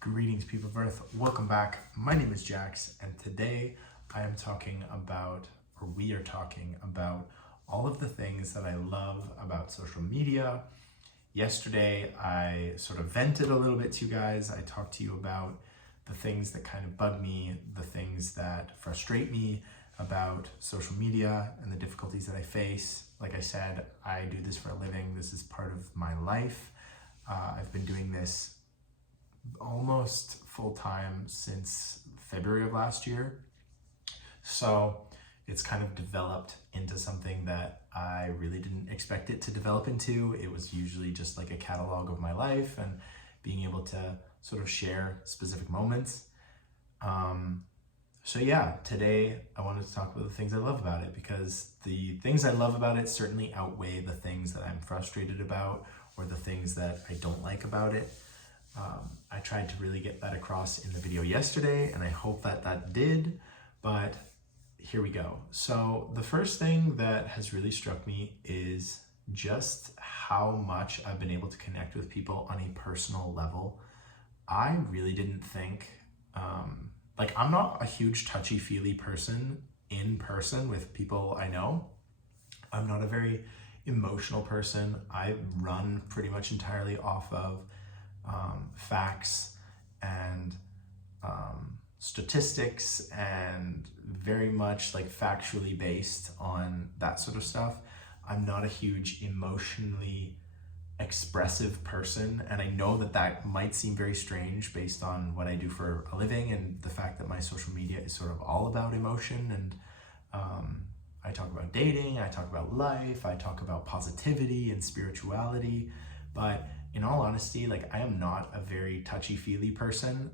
Greetings, people of Earth. Welcome back. My name is Jax, and today I am talking about, or we are talking about, all of the things that I love about social media. Yesterday, I sort of vented a little bit to you guys. I talked to you about the things that kind of bug me, the things that frustrate me about social media and the difficulties that I face. Like I said, I do this for a living. This is part of my life. I've been doing this almost full-time since February of last year. So it's kind of developed into something that I really didn't expect it to develop into. It was usually just like a catalog of my life and being able to sort of share specific moments. So yeah, today I wanted to talk about the things I love about it, because the things I love about it certainly outweigh the things that I'm frustrated about or the things that I don't like about it. I tried to really get that across in the video yesterday, and I hope that that did, but here we go. So the first thing that has really struck me is just how much I've been able to connect with people on a personal level. I really didn't think, I'm not a huge touchy-feely person in person with people I know. I'm not a very emotional person. I run pretty much entirely off of facts and statistics, and very much like factually based on that sort of stuff. I'm not a huge emotionally expressive person, and I know that that might seem very strange based on what I do for a living and the fact that my social media is sort of all about emotion. And I talk about dating, I talk about life, I talk about positivity and spirituality, but in all honesty, like, I am not a very touchy-feely person.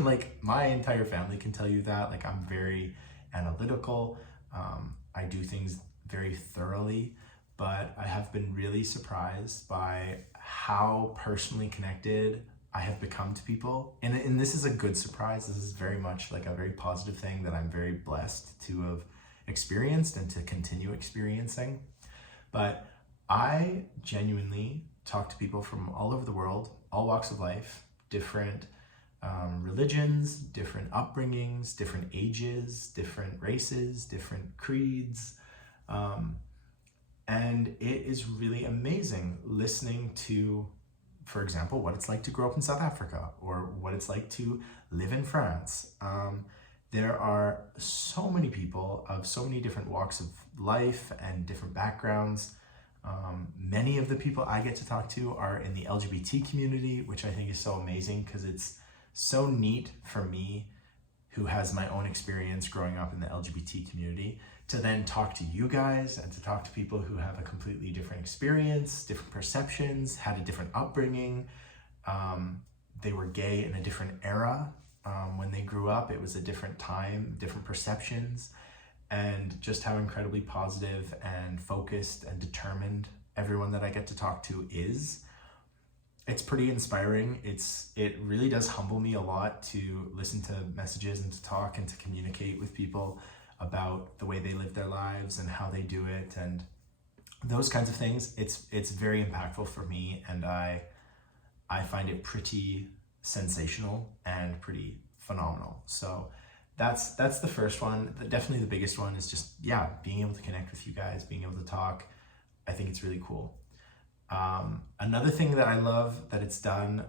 Like, my entire family can tell you that. Like, I'm very analytical. I do things very thoroughly, but I have been really surprised by how personally connected I have become to people. And this is a good surprise. This is very much like a very positive thing that I'm very blessed to have experienced and to continue experiencing. But I genuinely talk to people from all over the world, all walks of life, different religions, different upbringings, different ages, different races, different creeds. And it is really amazing listening to, for example, what it's like to grow up in South Africa, or what it's like to live in France. There are so many people of so many different walks of life and different backgrounds. Many of the people I get to talk to are in the LGBT community, which I think is so amazing, because it's so neat for me, who has my own experience growing up in the LGBT community, to then talk to you guys and to talk to people who have a completely different experience, different perceptions, had a different upbringing. They were gay in a different era. When they grew up, it was a different time, different perceptions, and just how incredibly positive and focused and determined everyone that I get to talk to is. It's pretty inspiring. It really does humble me a lot to listen to messages and to talk and to communicate with people about the way they live their lives and how they do it and those kinds of things. It's very impactful for me, and I find it pretty sensational and pretty phenomenal. So that's the first one. Definitely the biggest one is just, yeah, being able to connect with you guys, being able to talk. I think it's really cool. Another thing that I love that it's done,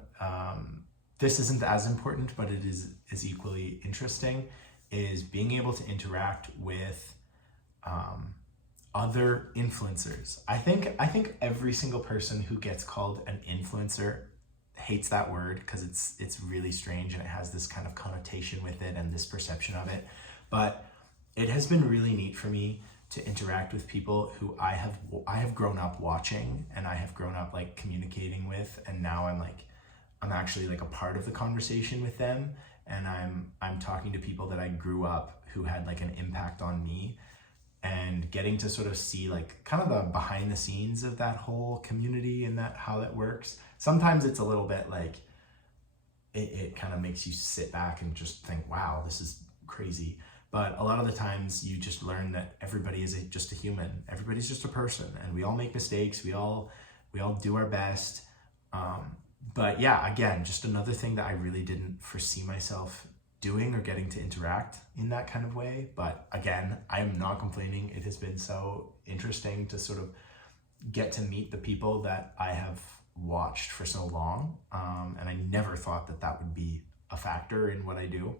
this isn't as important, but it is equally interesting, is being able to interact with other influencers. I think every single person who gets called an influencer hates that word, because it's really strange and it has this kind of connotation with it and this perception of it. But it has been really neat for me to interact with people who I have grown up watching, and I have grown up like communicating with, and now I'm actually like a part of the conversation with them, and I'm talking to people that I grew up who had like an impact on me, and getting to sort of see like kind of the behind the scenes of that whole community and that how that works. Sometimes it's a little bit like it kind of makes you sit back and just think, wow, this is crazy. But a lot of the times you just learn that everybody is just a human. Everybody's just a person, and we all make mistakes. We all do our best. But yeah, again, just another thing that I really didn't foresee myself doing or getting to interact in that kind of way. But again, I am not complaining. It has been so interesting to sort of get to meet the people that I have watched for so long. And I never thought that that would be a factor in what I do.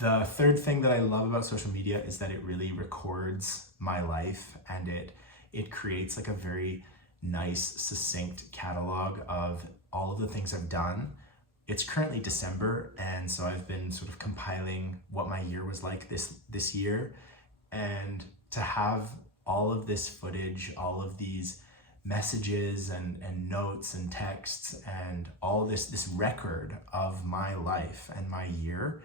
The third thing that I love about social media is that it really records my life, and it creates like a very nice, succinct catalog of all of the things I've done. It's currently December, and so I've been sort of compiling what my year was like this year, and to have all of this footage, all of these messages and notes and texts and all this record of my life and my year,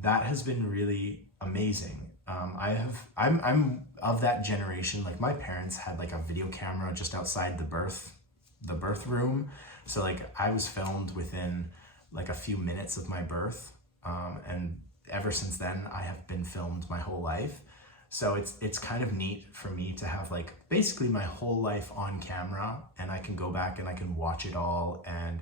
that has been really amazing. I'm of that generation. Like, my parents had like a video camera just outside the birth room, so like I was filmed within like a few minutes of my birth, and ever since then I have been filmed my whole life. So it's kind of neat for me to have like basically my whole life on camera, and I can go back and I can watch it all. And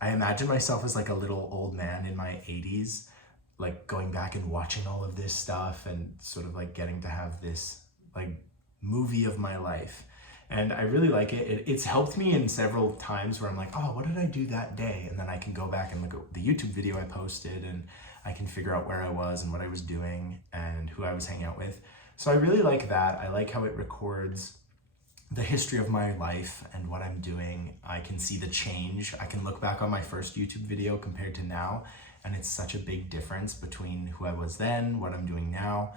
I imagine myself as like a little old man in my 80s, like going back and watching all of this stuff and sort of like getting to have this like movie of my life. And I really like it. It's helped me in several times where I'm like, oh, what did I do that day? And then I can go back and look at the YouTube video I posted, and I can figure out where I was and what I was doing and who I was hanging out with. So I really like that. I like how it records the history of my life and what I'm doing. I can see the change. I can look back on my first YouTube video compared to now, and it's such a big difference between who I was then, what I'm doing now.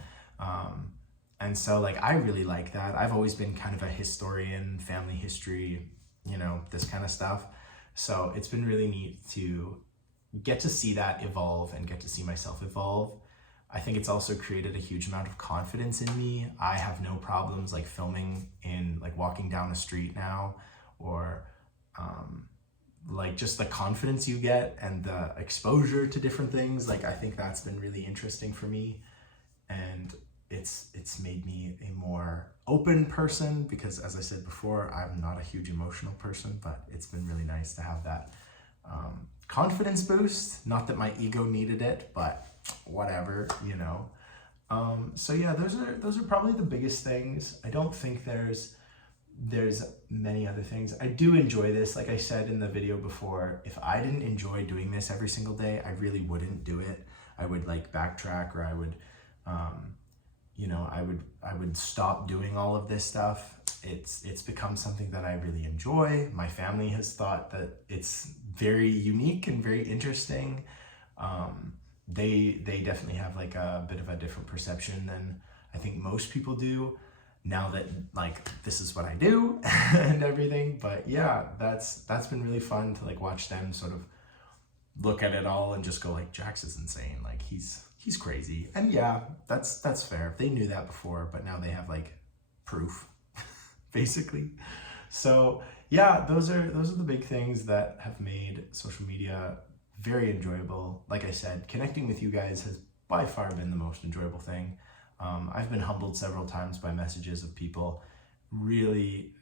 And so like, I really like that. I've always been kind of a historian, family history, this kind of stuff. So it's been really neat to get to see that evolve and get to see myself evolve. I think it's also created a huge amount of confidence in me. I have no problems like filming in like walking down the street now, or like just the confidence you get and the exposure to different things. Like, I think that's been really interesting for me, and it's made me a more open person, because as I said before, I'm not a huge emotional person, but it's been really nice to have that confidence boost. Not that my ego needed it, but whatever. So yeah, those are probably the biggest things. I don't think there's many other things. I do enjoy this. Like I said in the video before, if I didn't enjoy doing this every single day, I really wouldn't do it. I would like backtrack, or I would I would stop doing all of this stuff. It's become something that I really enjoy. My family has thought that it's very unique and very interesting. They definitely have like a bit of a different perception than I think most people do, now that like this is what I do and everything. But yeah, that's been really fun to like watch them sort of look at it all and just go like, Jax is insane, like he's crazy. And yeah, that's fair. They knew that before, but now they have like proof basically. So yeah, those are the big things that have made social media very enjoyable. Like I said, connecting with you guys has by far been the most enjoyable thing. I've been humbled several times by messages of people really,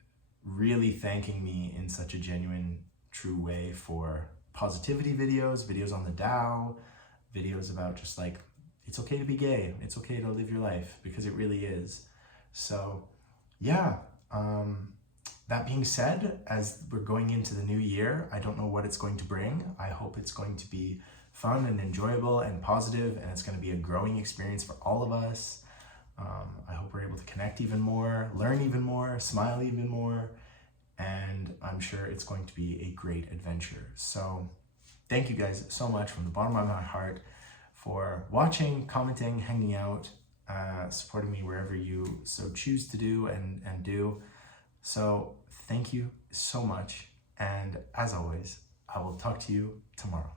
really thanking me in such a genuine, true way for positivity videos on the Tao, videos about just like, it's okay to be gay, it's okay to live your life, because it really is. So yeah, that being said, as we're going into the new year, I don't know what it's going to bring. I hope it's going to be fun and enjoyable and positive, and it's going to be a growing experience for all of us. I hope we're able to connect even more, learn even more, smile even more, and I'm sure it's going to be a great adventure. So thank you guys so much from the bottom of my heart for watching, commenting, hanging out, supporting me wherever you so choose to do and do. So thank you so much, and as always, I will talk to you tomorrow.